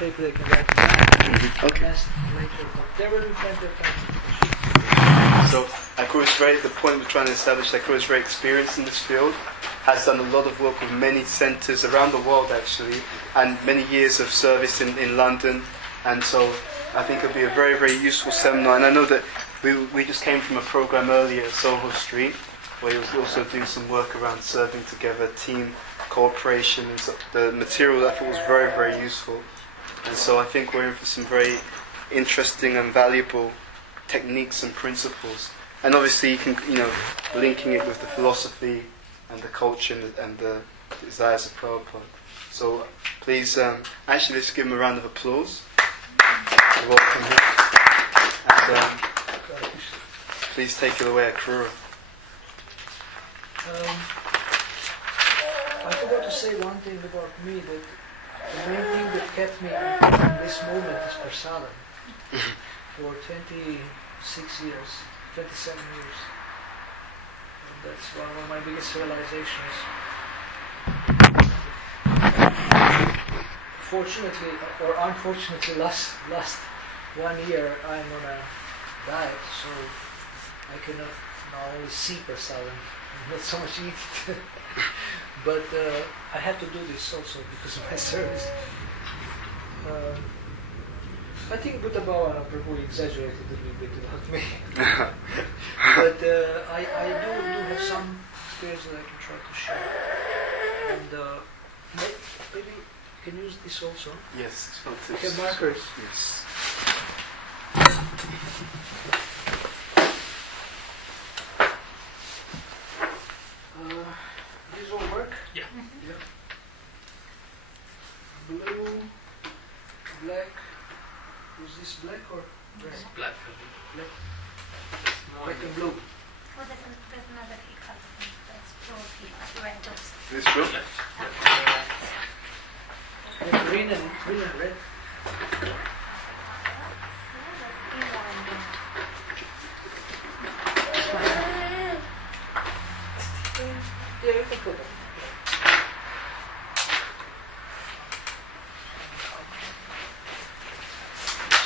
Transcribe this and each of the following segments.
paper they can write it down. Okay. Later, but there will be plenty of time. So Akura is the point we're trying to establish, Akura is very experienced in this field, has done a lot of work with many centres around the world actually, and many years of service in London, and so I think it'll be a very, very useful seminar. And I know that we just came from a programme earlier at Soho Street, where he was also doing some work around serving together, team cooperation, and so the material I thought was very, very useful. And so I think we're in for some very interesting and valuable techniques and principles. And obviously you can, linking it with the philosophy and the culture and the desires of Prabhupada. So please, actually let's give him a round of applause. Welcome him. And please take it away, Akrura. I forgot to say one thing about me, that the main thing that kept me in this movement is prasadam. For 26 years, 27 years. And that's one of my biggest realizations. Fortunately, or unfortunately, last 1 year I'm on a diet, so I cannot now only see prasadam, not so much eat it. But I had to do this also because of my service. I think Buddha Bhavana Prabhu exaggerated a little bit about me. But I do have some experience that I can try to share. And maybe you can use this also. Yes, it's not We this. have markers. Yes. These all work? Yeah. Yeah. Blue, black. Is this black or red? It's black. Black. More Black and blue. Oh, there's another hiccup. That's probably rentals. This blue? And green and red. Yeah, you can put them.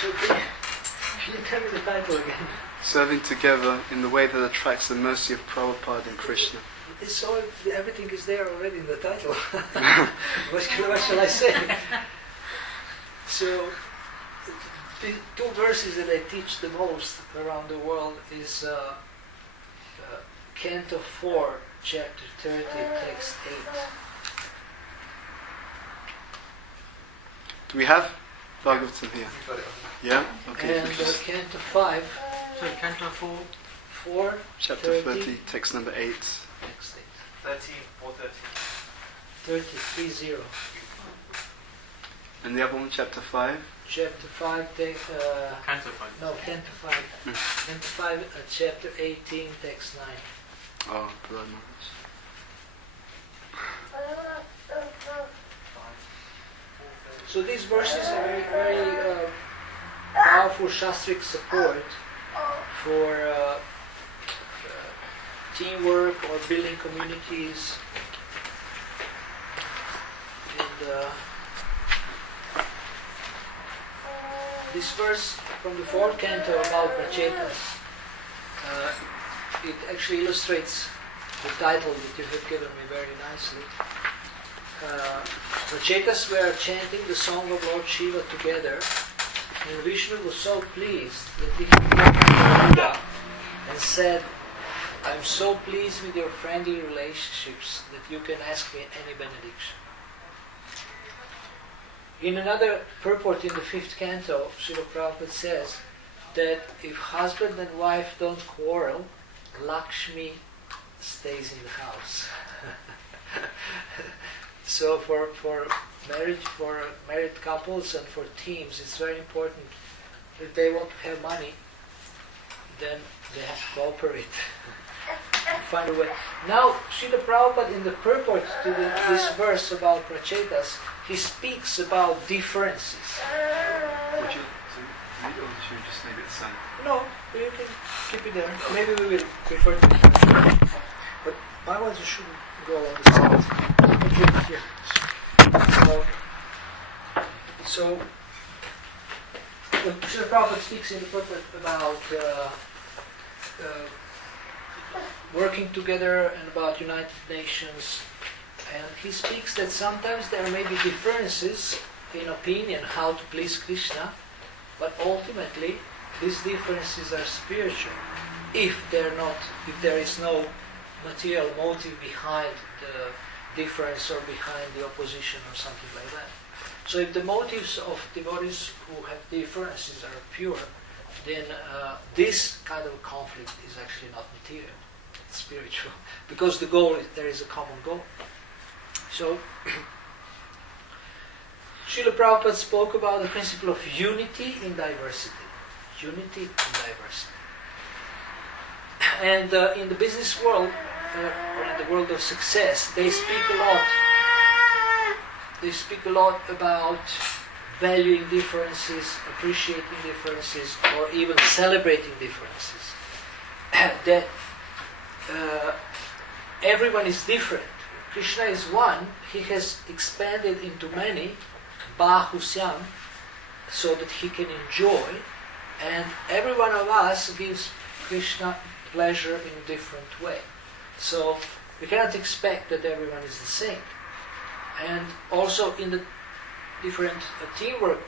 So, can you tell me the title again? Serving together in the way that attracts the mercy of Prabhupada and Krishna. It's all, everything is there already in the title. What shall I say? So, the two verses that I teach the most around the world is Canto 4, Chapter 30, Text 8. Do we have Bhagavatam here? Yeah? Okay. And Canto 5, So Canto 4, Chapter 30, text number 8. Text 30 or 30. 30, 30. And the other one, chapter 5? Chapter 5, Canto 5. no, Canto 5. Canto 5, Chapter 18, Text 9. Oh, Brahma Maharaj. So these verses are very, very powerful Shastric support for teamwork or building communities. And this verse from the fourth canto about Prachetas, it actually illustrates the title that you have given me very nicely. Prachetas were chanting the song of Lord Shiva together, and Vishnu was so pleased that he came to and said, "I'm so pleased with your friendly relationships that you can ask me any benediction." In another purport in the fifth canto, Srila Prabhupada says that if husband and wife don't quarrel, Lakshmi stays in the house. So for marriage, for married couples and for teams, it's very important. If they want to have money, then they have to cooperate. Find a way. Now, Srila Prabhupada in the purport to this verse about Prachetas, he speaks about differences. Would you read or should we just leave it sung? No, you can keep it there. Maybe we will refer to it. But otherwise you shouldn't go on the side. Okay, here. So Srila Prabhupada speaks in the pulpit about working together and about United Nations, and he speaks that sometimes there may be differences in opinion how to please Krishna, but ultimately these differences are spiritual if there is no material motive behind the difference or behind the opposition or something like that. So if the motives of devotees who have differences are pure, then this kind of conflict is actually not material, it's spiritual, because the goal is, there is a common goal. So Srila Prabhupada spoke about the principle of unity in diversity. Unity in diversity. And in the business world, or in the world of success, they speak a lot. They speak a lot about valuing differences, appreciating differences, or even celebrating differences. That everyone is different. Krishna is one. He has expanded into many, Bahusyam, so that he can enjoy. And every one of us gives Krishna pleasure in a different way. So we cannot expect that everyone is the same. And also in the different teamwork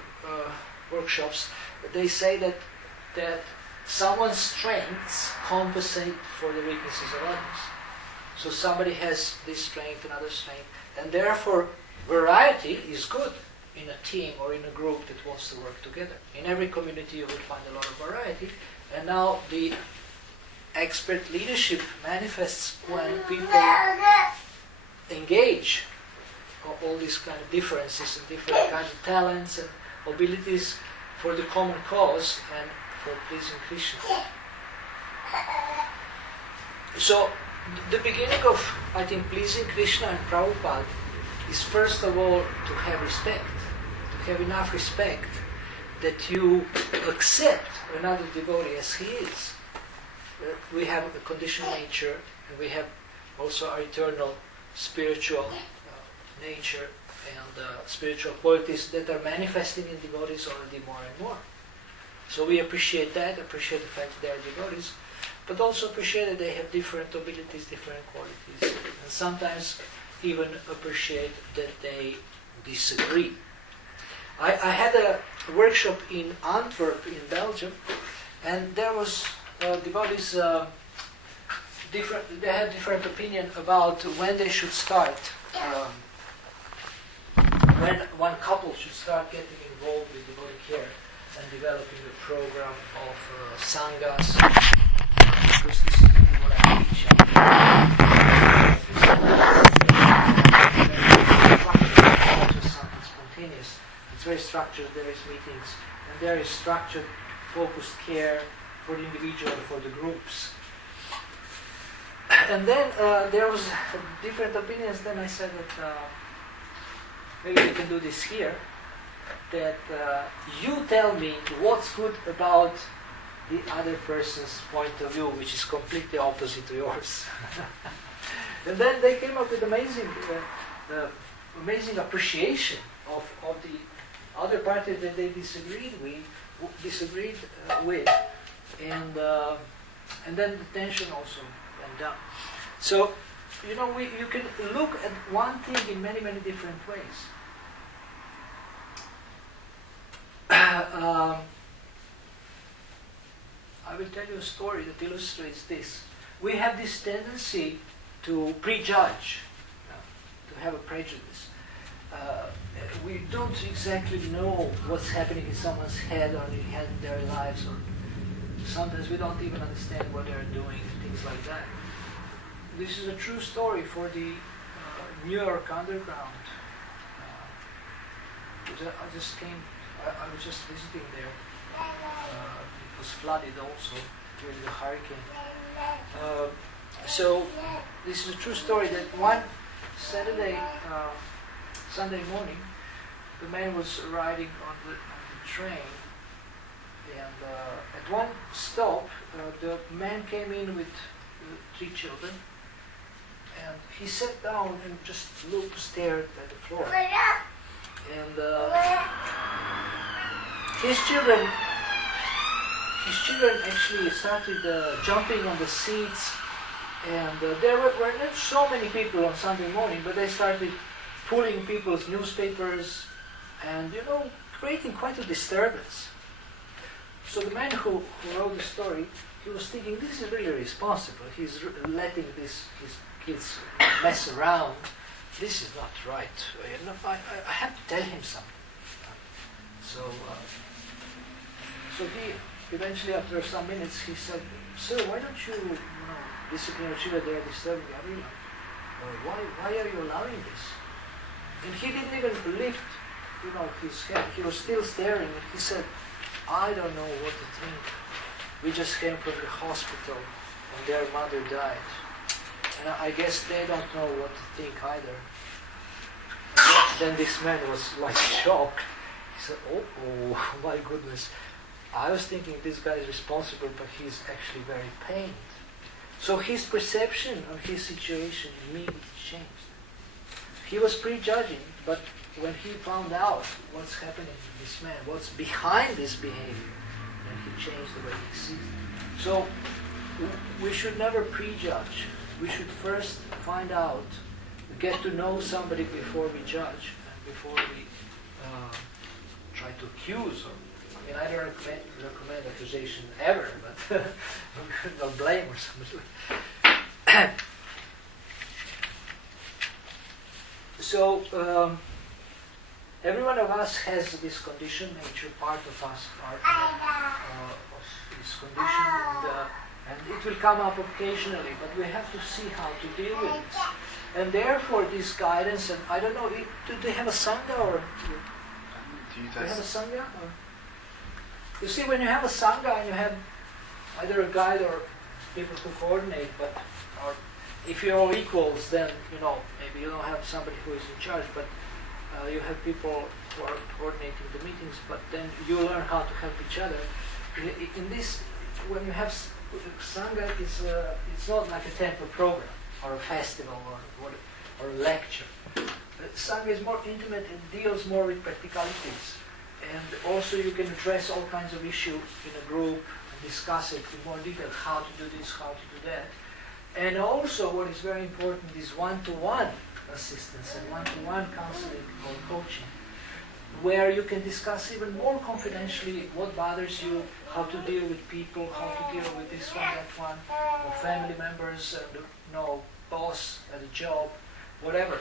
workshops, they say that someone's strengths compensate for the weaknesses of others. So somebody has this strength, another strength, and therefore variety is good in a team or in a group that wants to work together. In every community you will find a lot of variety, and now the expert leadership manifests when people engage all these kind of differences and different kinds of talents and abilities for the common cause and for pleasing Krishna. So the beginning of, I think, pleasing Krishna and Prabhupada is first of all to have respect, to have enough respect that you accept another devotee as he is. We have a conditioned nature, and we have also our eternal spiritual nature and spiritual qualities that are manifesting in devotees already more and more. So we appreciate that, appreciate the fact that they are devotees, but also appreciate that they have different abilities, different qualities, and sometimes even appreciate that they disagree. I had a workshop in Antwerp in Belgium, and there was devotees they had different opinion about when they should start, when one couple should start getting involved with devotee care and developing a program of sanghas. Because this is really what I teach. It's not just something spontaneous. It's very structured. There is meetings, and there is structured, focused care for the individual and for the groups. And then there was different opinions. Then I said that maybe we can do this here. That you tell me what's good about the other person's point of view, which is completely opposite to yours. And then they came up with amazing appreciation of the other party that they disagreed with, and then the tension also went down. So, you can look at one thing in many, many different ways. I will tell you a story that illustrates this. We have this tendency to prejudge, to have a prejudice. We don't exactly know what's happening in someone's head or in their lives, or sometimes we don't even understand what they're doing, things like that. This is a true story for the New York underground. I was just visiting there. It was flooded also during the hurricane. So this is a true story that one Sunday morning, the man was riding on the train, and at one stop, the man came in with 3 children, and he sat down and just stared at the floor. And his children his children actually started jumping on the seats, and there were not so many people on Sunday morning, but they started pulling people's newspapers and, creating quite a disturbance. So the man who wrote the story, he was thinking, this is really responsible. He's letting his kids mess around. This is not right. I have to tell him something. So he eventually, after some minutes, he said, "Sir, why don't you, discipline your children? They are disturbing everyone. Why are you allowing this?" And he didn't even lift, his head. He was still staring, and he said, "I don't know what to think. We just came from the hospital, and their mother died. And I guess they don't know what to think either." Then this man was like shocked. He said, oh my goodness. I was thinking this guy is responsible, but he's actually very pained. So his perception of his situation immediately changed. He was prejudging, but when he found out what's happening to this man, what's behind this behavior, then he changed the way he sees it. So we should never prejudge. We should first find out, get to know somebody before we judge, and before we try to accuse. I don't recommend accusation ever, but no blame or something. So every one of us has this condition. Nature, part of us are of this condition, and it will come up occasionally. But we have to see how to deal with it. And therefore, this guidance. And I don't know. Do they have a sangha or? Do you have a sangha? Or? You see, when you have a sangha and you have either a guide or people who coordinate, or if you're all equals, then maybe you don't have somebody who is in charge, but you have people who are coordinating the meetings. But then you learn how to help each other. In this, when you have sangha, it's not like a temple program or a festival or a lecture. Sangha is more intimate and deals more with practicalities. And also you can address all kinds of issues in a group and discuss it in more detail, how to do this, how to do that. And also what is very important is one-to-one assistance and one-to-one counseling or coaching, where you can discuss even more confidentially what bothers you, how to deal with people, how to deal with this one, that one, or family members, boss at a job, whatever.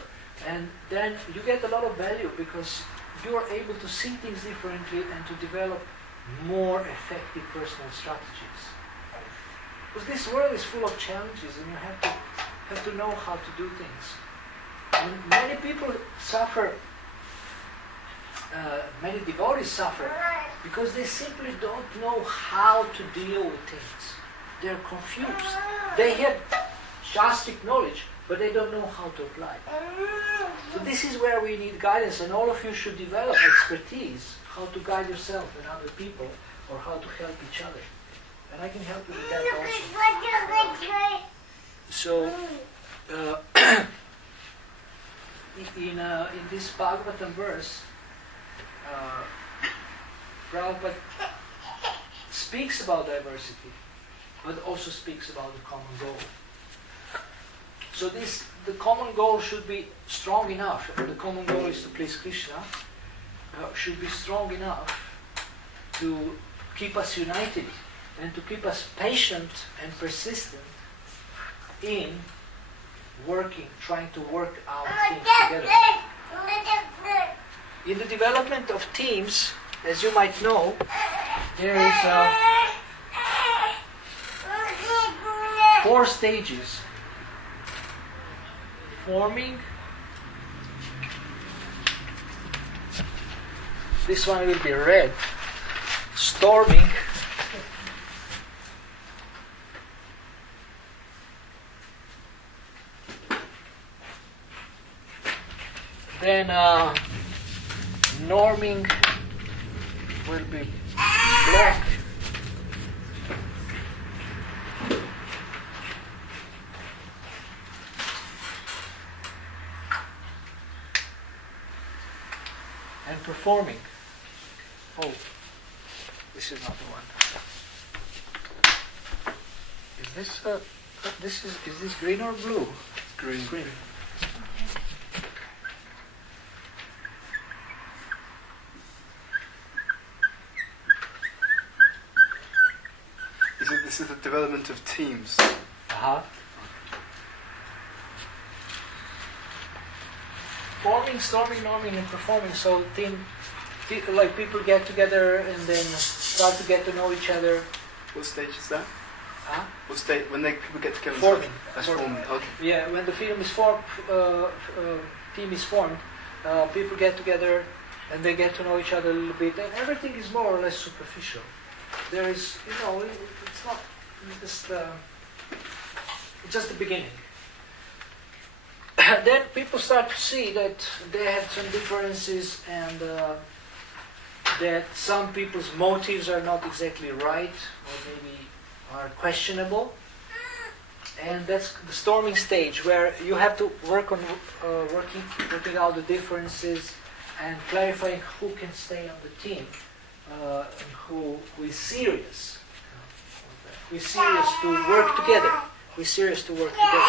And then you get a lot of value because you are able to see things differently and to develop more effective personal strategies. Because this world is full of challenges and you have to know how to do things. And many people suffer, many devotees suffer because they simply don't know how to deal with things. They're confused. They have Shastric knowledge, but they don't know how to apply. So this is where we need guidance, and all of you should develop expertise, how to guide yourself and other people, or how to help each other. And I can help you with that also. So, in this Bhagavatam verse, Prabhupada speaks about diversity, but also speaks about the common goal. So the common goal should be strong enough, and the common goal is to please Krishna, should be strong enough to keep us united and to keep us patient and persistent in trying to work out things together. In the development of teams, as you might know, there is 4 stages. Forming. This one will be red. Storming. Then norming will be black. And performing. Oh, this is not the one. This is this green or blue? Green. Green. This is the development of teams. Uh-huh. Forming, storming, norming, and performing. So like people get together and then start to get to know each other. What stage is that? Huh? What stage? When people get together? Forming. That's forming. Okay. Yeah, when the film is formed, team is formed, people get together and they get to know each other a little bit, and everything is more or less superficial. There is, it's not just it's just the beginning. Then people start to see that they have some differences and that some people's motives are not exactly right or maybe are questionable. And that's the storming stage where you have to work on working out the differences and clarifying who can stay on the team and who is serious. Who is serious to work together. Who is serious to work together.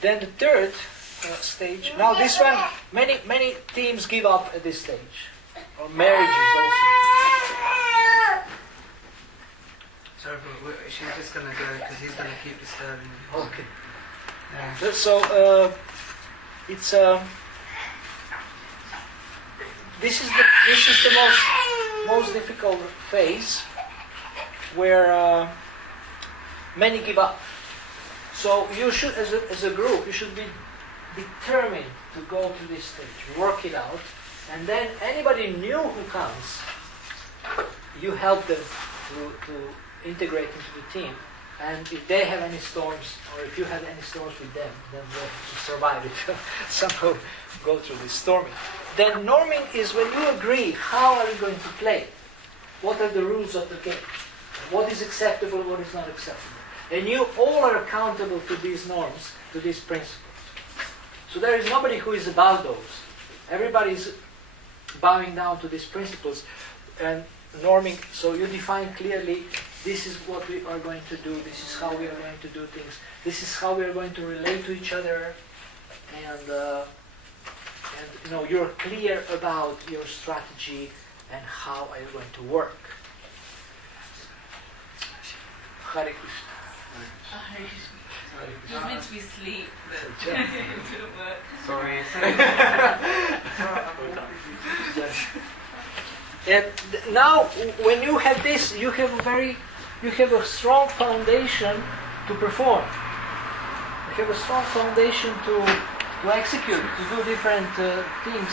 Then the third stage. Now this one, many teams give up at this stage. Or marriages also. Sorry, but she's just going to go because he's going to keep disturbing you. Okay. Yeah. So it's this is the most difficult phase where many give up. So you should, as a group, you should be determined to go to this stage, work it out, and then anybody new who comes, you help them to integrate into the team. And if they have any storms, or if you have any storms with them, then they'll survive it. Somehow go through this storming. Then norming is when you agree how are you going to play. What are the rules of the game? What is acceptable, what is not acceptable. And you all are accountable to these norms, to these principles. So there is nobody who is above those. Everybody is bowing down to these principles and norming. So you define clearly, this is what we are going to do, this is how we are going to do things, this is how we are going to relate to each other, and you're clear about your strategy and how are you going to work. Hare Krishna. It was meant to be sleep, but it didn't work. Sorry. And now, when you have this, you have a strong foundation to perform. You have a strong foundation to execute, to do different things.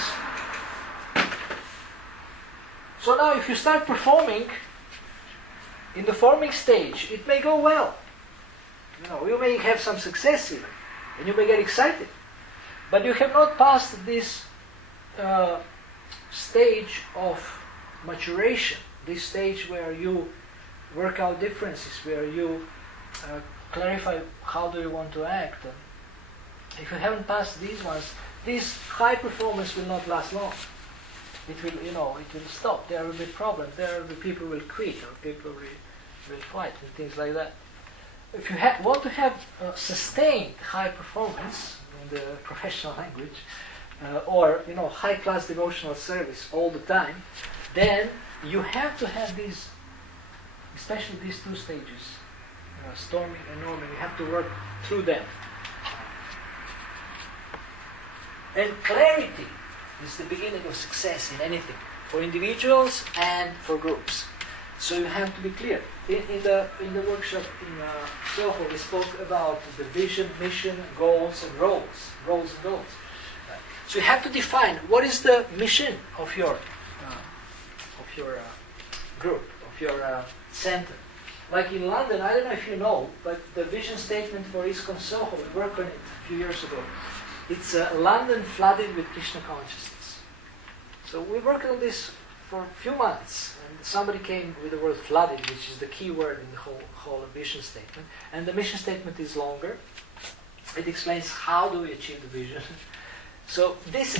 So now, if you start performing in the forming stage, it may go well. You may have some success even, and you may get excited. But you have not passed this stage of maturation, this stage where you work out differences, where you clarify how do you want to act. And if you haven't passed these ones, this high performance will not last long. It will stop. There will be problems. There will be people will quit, or people will fight, and things like that. If you want to have sustained high performance in the professional language, or high-class devotional service all the time, then you have to have these, especially these two stages, storming and norming. You have to work through them. And clarity is the beginning of success in anything, for individuals and for groups. So you have to be clear. In the workshop in Soho, we spoke about the vision, mission, goals, and roles. Roles and goals. So you have to define what is the mission of your group, of your center. Like in London, I don't know if you know, but the vision statement for ISKCON Soho, we worked on it a few years ago. It's London flooded with Krishna consciousness. So we worked on this for a few months, and somebody came with the word flooded, which is the key word in the whole vision statement. And the mission statement is longer. It explains how do we achieve the vision. So this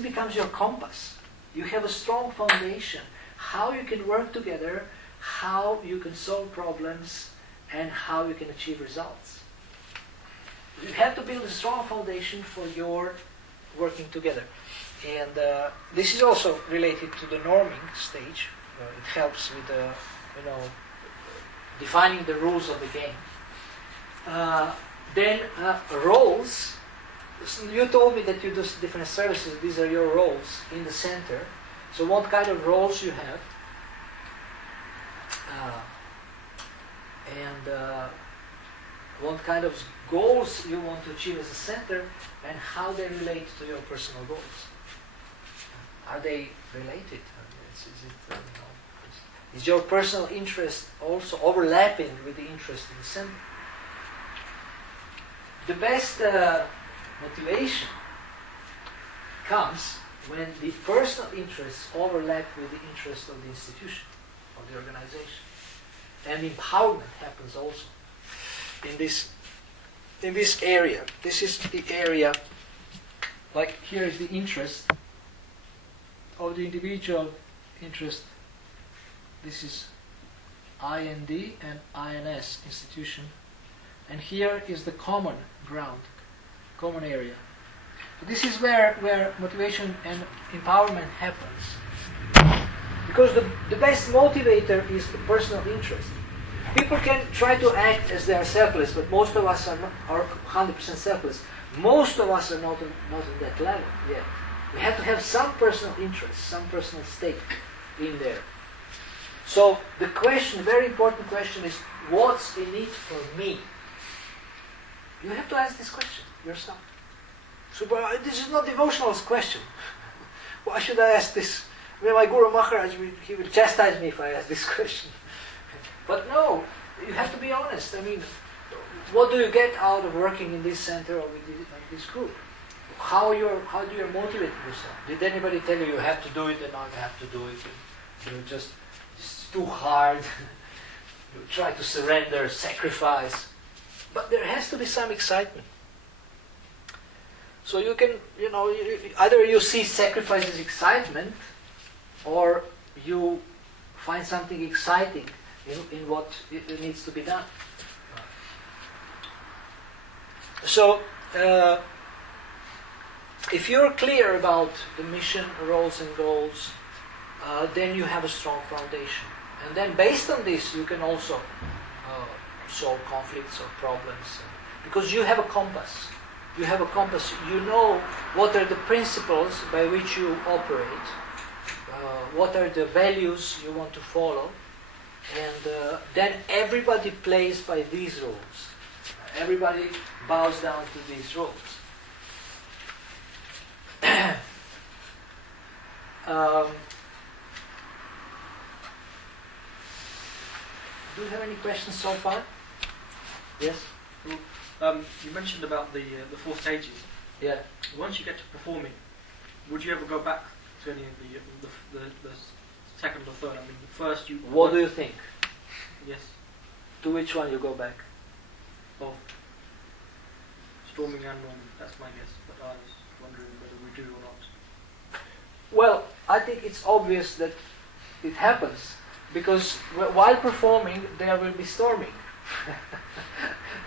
becomes your compass. You have a strong foundation. How you can work together, how you can solve problems, and how you can achieve results. You have to build a strong foundation for your working together. And this is also related to the norming stage. It helps with defining the rules of the game. Then roles. You told me that you do different services. These are your roles in the center. So what kind of roles you have, and what kind of goals you want to achieve as a center, and how they relate to your personal goals. Are they related? Is your personal interest also overlapping with the interest in the center? The best motivation comes when the personal interests overlap with the interest of the institution, of the organization. And empowerment happens also in this area. This is the area, like here is the interest of the individual interest. This is IND and INS, institution. And here is the common ground, common area. This is where motivation and empowerment happens. Because the best motivator is the personal interest. People can try to act as they are selfless, but most of us are 100% selfless. Most of us are not at that level yet. We have to have some personal interest, some personal stake in there. So the question, very important question is, what's in it for me? You have to ask this question yourself. So this is not devotional question. Why should I ask this? I mean, my Guru Maharaj, he will chastise me if I ask this question. But no, you have to be honest. I mean, what do you get out of working in this center or with this group? How do you motivate yourself? Did anybody tell you have to do it and now you have to do it? It's too hard. You try to surrender, sacrifice. But there has to be some excitement. So you can, either you see sacrifice as excitement, or you find something exciting in what it needs to be done. So, if you're clear about the mission, roles and goals, then you have a strong foundation. And then based on this, you can also solve conflicts or problems. Because you have a compass. You have a compass. You know what are the principles by which you operate. What are the values you want to follow. And then everybody plays by these rules. Everybody bows down to these rules. Do you have any questions so far? Yes? You mentioned about the 4 stages. Yeah. Once you get to performing, would you ever go back to any of the second or third? I mean, the first you... What do you think? Yes. To which one you go back? Both. Storming and norming, that's my guess. But I was wondering whether we do or not. Well, I think it's obvious that it happens. Because while performing, there will be storming.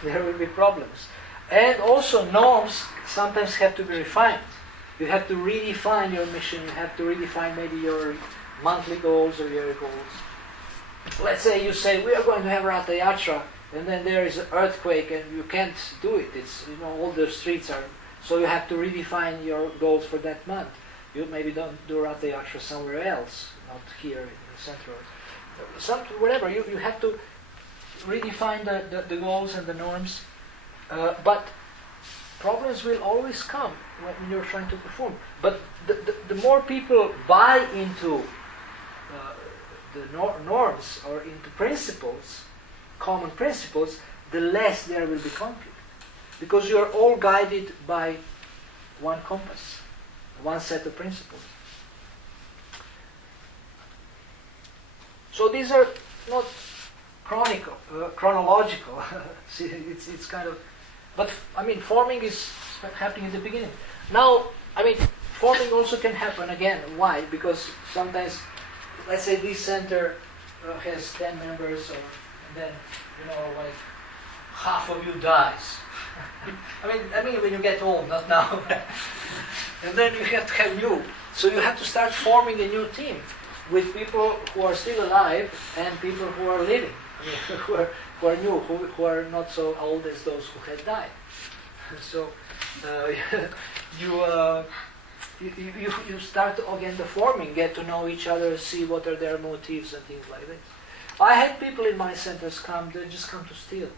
There will be problems. And also norms sometimes have to be refined. You have to redefine your mission. You have to redefine maybe your monthly goals or yearly goals. Let's say you say, we are going to have Ratha Yatra, and then there is an earthquake and you can't do it. It's, all the streets are... So you have to redefine your goals for that month. You maybe don't do Ratha Yatra somewhere else, not here in the central. Whatever, you have to redefine the goals and the norms, but problems will always come when you're trying to perform. But the more people buy into the norms or into principles, common principles, the less there will be conflict. Because you're all guided by one compass, one set of principles. So these are not chronological. See, it's kind of, but I mean, forming is happening at the beginning. Now, I mean, forming also can happen again. Why? Because sometimes, let's say this center has 10 members or then like half of you dies. I mean when you get old, not now. And then you have to have new. So you have to start forming a new team with people who are still alive and people who are living. I mean, who are new, who are not so old as those who had died. So you start again the forming, get to know each other, see what are their motives and things like this. I had people in my centers they just come to steal.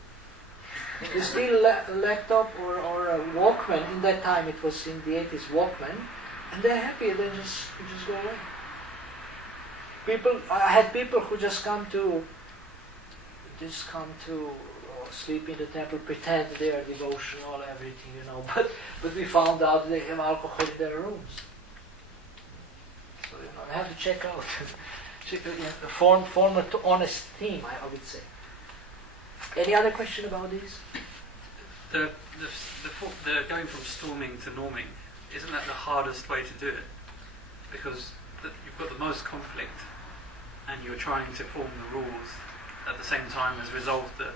They steal a laptop or a Walkman. In that time, it was in the 80s, Walkman, and they're happy. They just go away. I had people who just come to sleep in the temple, pretend they are devotional, everything, But we found out they have alcohol in their rooms. So I have to check out. Form an honest team, I would say. Any other question about these? The going from storming to norming, isn't that the hardest way to do it? Because you've got the most conflict, and you're trying to form the rules at the same time as resolve the